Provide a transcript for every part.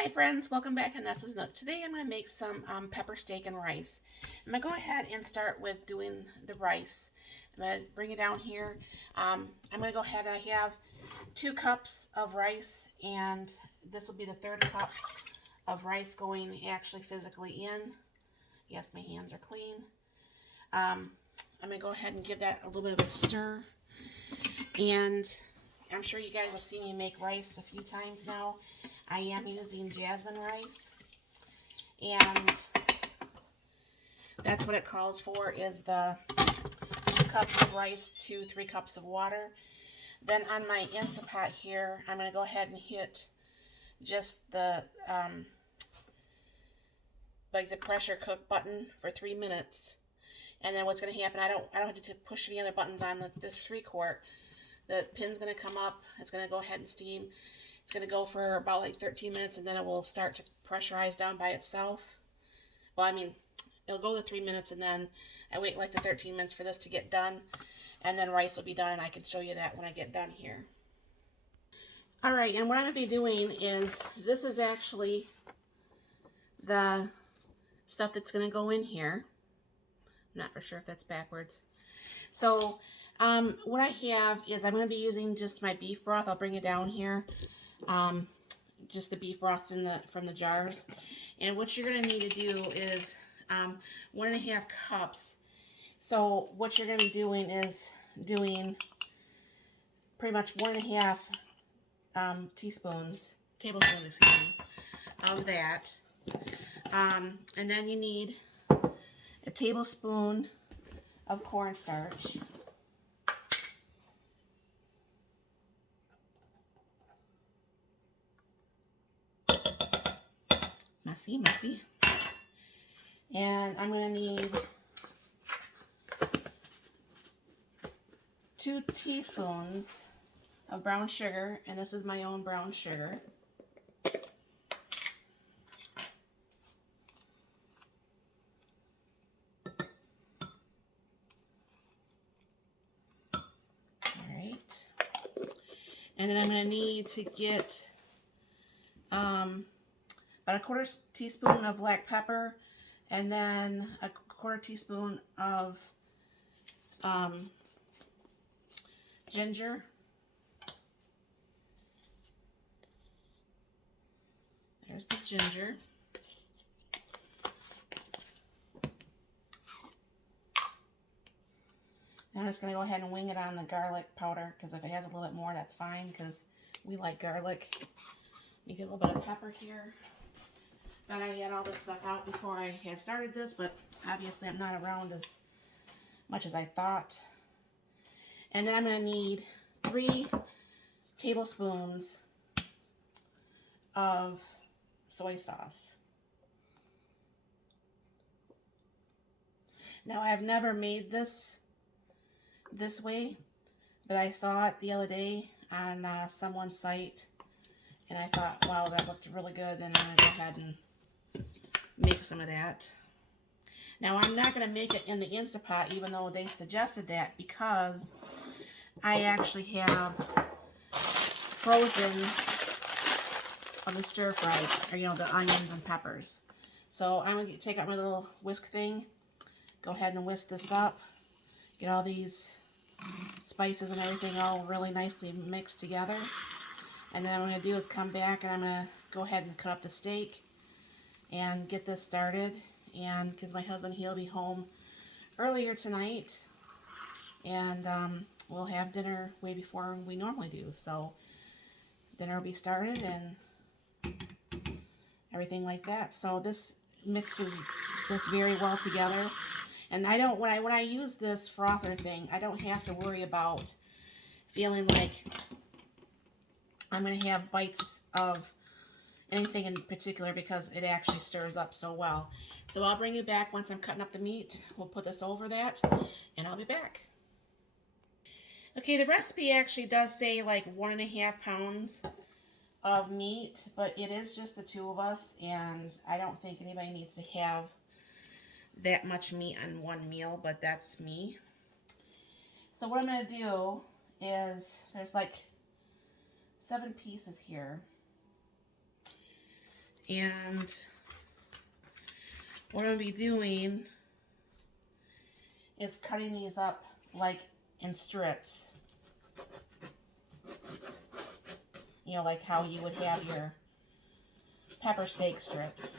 Hi friends, welcome back to Nessa's Nook. Today I'm going to make some pepper steak and rice. I'm going to go ahead and start with doing the rice. I'm going to bring it down here. I'm going to go ahead and I have 2 cups of rice, and this will be the 3rd cup of rice going actually physically in. Yes, my hands are clean. I'm going to go ahead and give that a little bit of a stir, and I'm sure you guys have seen me make rice a few times now. I am using jasmine rice, and that's what it calls for, is the 2 cups of rice to 3 cups of water. Then on my Instapot here, I'm going to go ahead and hit just the like the pressure cook button for 3 minutes. And then what's going to happen, I don't have to push any other buttons on the 3-quart. The pin's going to come up. It's going to go ahead and steam. It's going to go for about like 13 minutes, and then it will start to pressurize down by itself. Well, I mean, it'll go to 3 minutes, and then I wait like the 13 minutes for this to get done, and then rice will be done, and I can show you that when I get done here. All right, and what I'm going to be doing is, this is actually the stuff that's going to go in here. I'm not for sure if that's backwards. So what I have is, I'm going to be using just my beef broth. I'll bring it down here. Just the beef broth from the jars. And what you're going to need to do is 1.5 cups. So what you're going to be doing is doing pretty much 1.5 tablespoons, excuse me, of that. And then you need a tablespoon of cornstarch. Messy. And I'm going to need 2 teaspoons of brown sugar, and this is my own brown sugar. Alright. And then I'm going to need to get about a 1/4 teaspoon of black pepper, and then a 1/4 teaspoon of ginger. There's the ginger. Now I'm just going to go ahead and wing it on the garlic powder, because if it has a little bit more, that's fine, because we like garlic. You get a little bit of pepper here. Thought I had all this stuff out before I had started this, but obviously I'm not around as much as I thought. And then I'm going to need 3 tablespoons of soy sauce. Now, I've never made this way, but I saw it the other day on someone's site, and I thought, wow, that looked really good, and I'm going to go ahead and make some of that. Now, I'm not going to make it in the Instapot, even though they suggested that, because I actually have frozen of the stir fried, or the onions and peppers. So I'm going to take out my little whisk thing, go ahead and whisk this up, get all these spices and everything all really nicely mixed together. And then what I'm going to do is come back, and I'm going to go ahead and cut up the steak and get this started. And because my husband, he'll be home earlier tonight, and we'll have dinner way before we normally do. So dinner will be started and everything like that. So this mixes this very well together. And I don't, when I use this frother thing, I don't have to worry about feeling like I'm going to have bites of anything in particular, because it actually stirs up so well. So I'll bring you back once I'm cutting up the meat. We'll put this over that, and I'll be back. Okay, the recipe actually does say like 1.5 pounds of meat, but it is just the 2 of us, and I don't think anybody needs to have that much meat on one meal, but that's me. So what I'm going to do is, there's like 7 pieces here. And what I'm going to be doing is cutting these up like in strips. You know, like how you would have your pepper steak strips.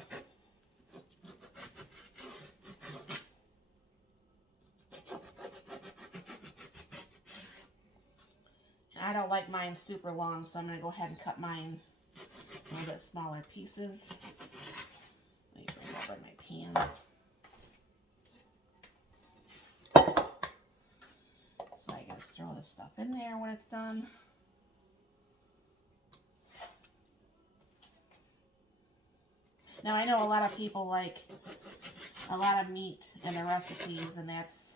And I don't like mine super long, so I'm going to go ahead and cut mine a little bit smaller pieces. Let me bring over my pan. So I gotta throw this stuff in there when it's done. Now I know a lot of people like a lot of meat in their recipes, and that's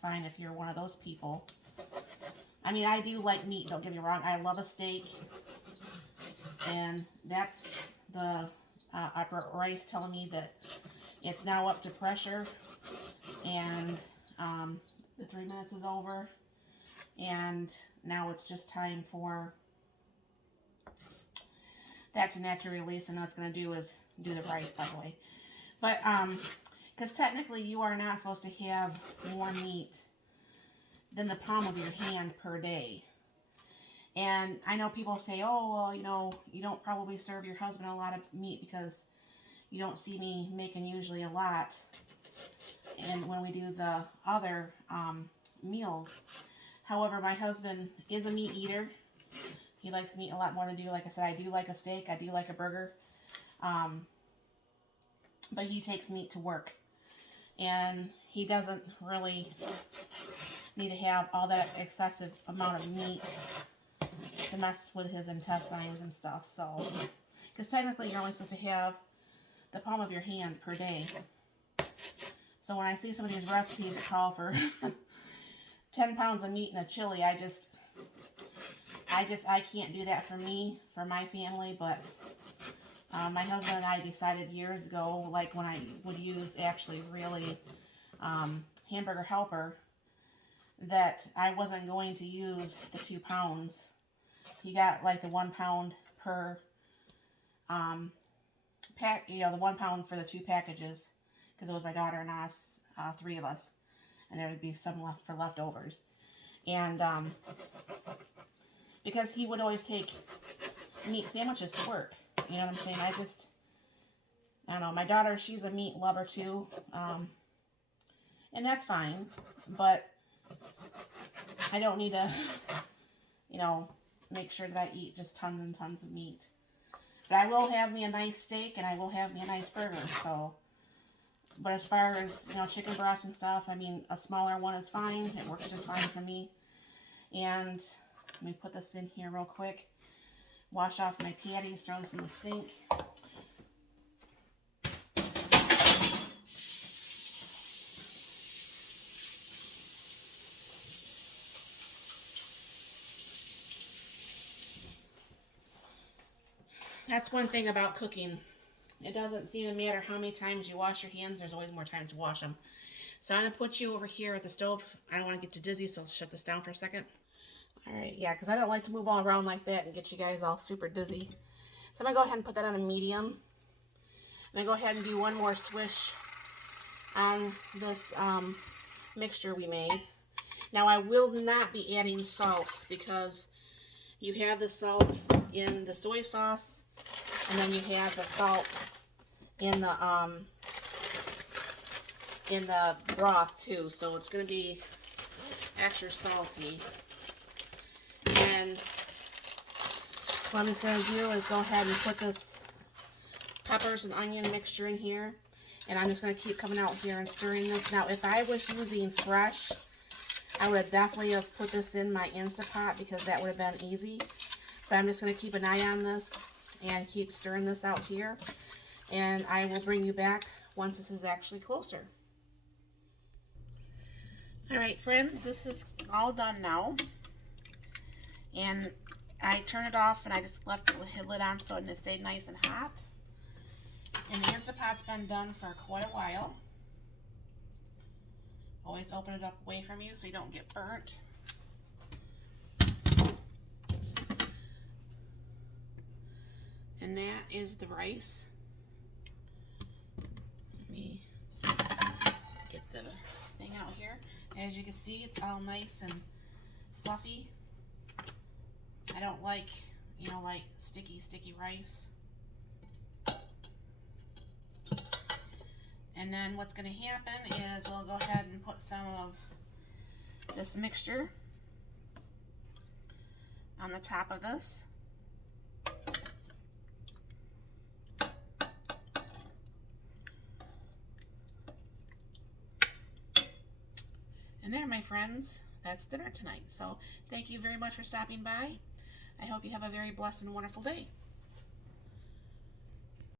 fine if you're one of those people. I mean, I do like meat, don't get me wrong. I love a steak, and that's the rice telling me that it's now up to pressure, and the 3 minutes is over, and now it's just time for that to naturally release. And what it's going to do is do the rice, by the way. But because technically you are not supposed to have more meat than the palm of your hand per day. And I know people say, oh, well, you know, you don't probably serve your husband a lot of meat because you don't see me making usually a lot. And when we do the other meals. However, my husband is a meat eater. He likes meat a lot more than I do. Like I said, I do like a steak. I do like a burger. But he takes meat to work. And he doesn't really need to have all that excessive amount of meat to mess with his intestines and stuff. So, because technically you're only supposed to have the palm of your hand per day. So when I see some of these recipes that call for 10 pounds of meat in a chili, I can't do that for me, for my family. But my husband and I decided years ago, like when I would use actually really hamburger helper, that I wasn't going to use the 2 pounds. He got like the 1 pound per pack, you know, the 1 pound for the 2 packages, because it was my daughter and us, 3 of us, and there would be some left for leftovers. And because he would always take meat sandwiches to work, you know what I'm saying? I don't know. My daughter, she's a meat lover too, and that's fine. But I don't need to, you know, make sure that I eat just tons and tons of meat. But I will have me a nice steak, and I will have me a nice burger. So, but as far as, you know, chicken breast and stuff, I mean, a smaller one is fine. It works just fine for me. And let me put this in here real quick. Wash off my patties, throw this in the sink. That's one thing about cooking. It doesn't seem to matter how many times you wash your hands. There's always more times to wash them. So I'm going to put you over here at the stove. I don't want to get too dizzy, so I'll shut this down for a second. Alright, yeah, because I don't like to move all around like that and get you guys all super dizzy. So I'm going to go ahead and put that on a medium. I'm going to go ahead and do one more swish on this mixture we made. Now I will not be adding salt because you have the salt in the soy sauce, and then you have the salt in the broth too, so it's going to be extra salty. And what I'm just going to do is go ahead and put this peppers and onion mixture in here, and I'm just going to keep coming out here and stirring this. Now, if I was using fresh, I would have definitely have put this in my Instapot because that would have been easy. But I'm just going to keep an eye on this and keep stirring this out here. And I will bring you back once this is actually closer. Alright friends, this is all done now. And I turned it off and I just left the lid on so it stayed nice and hot. And the Instapot's been done for quite a while. Always open it up away from you so you don't get burnt. And that is the rice. out here. As you can see, it's all nice and fluffy. I don't like, you know, like sticky rice. And then what's going to happen is we'll go ahead and put some of this mixture on the top of this. And there, my friends, that's dinner tonight. So thank you very much for stopping by. I hope you have a very blessed and wonderful day.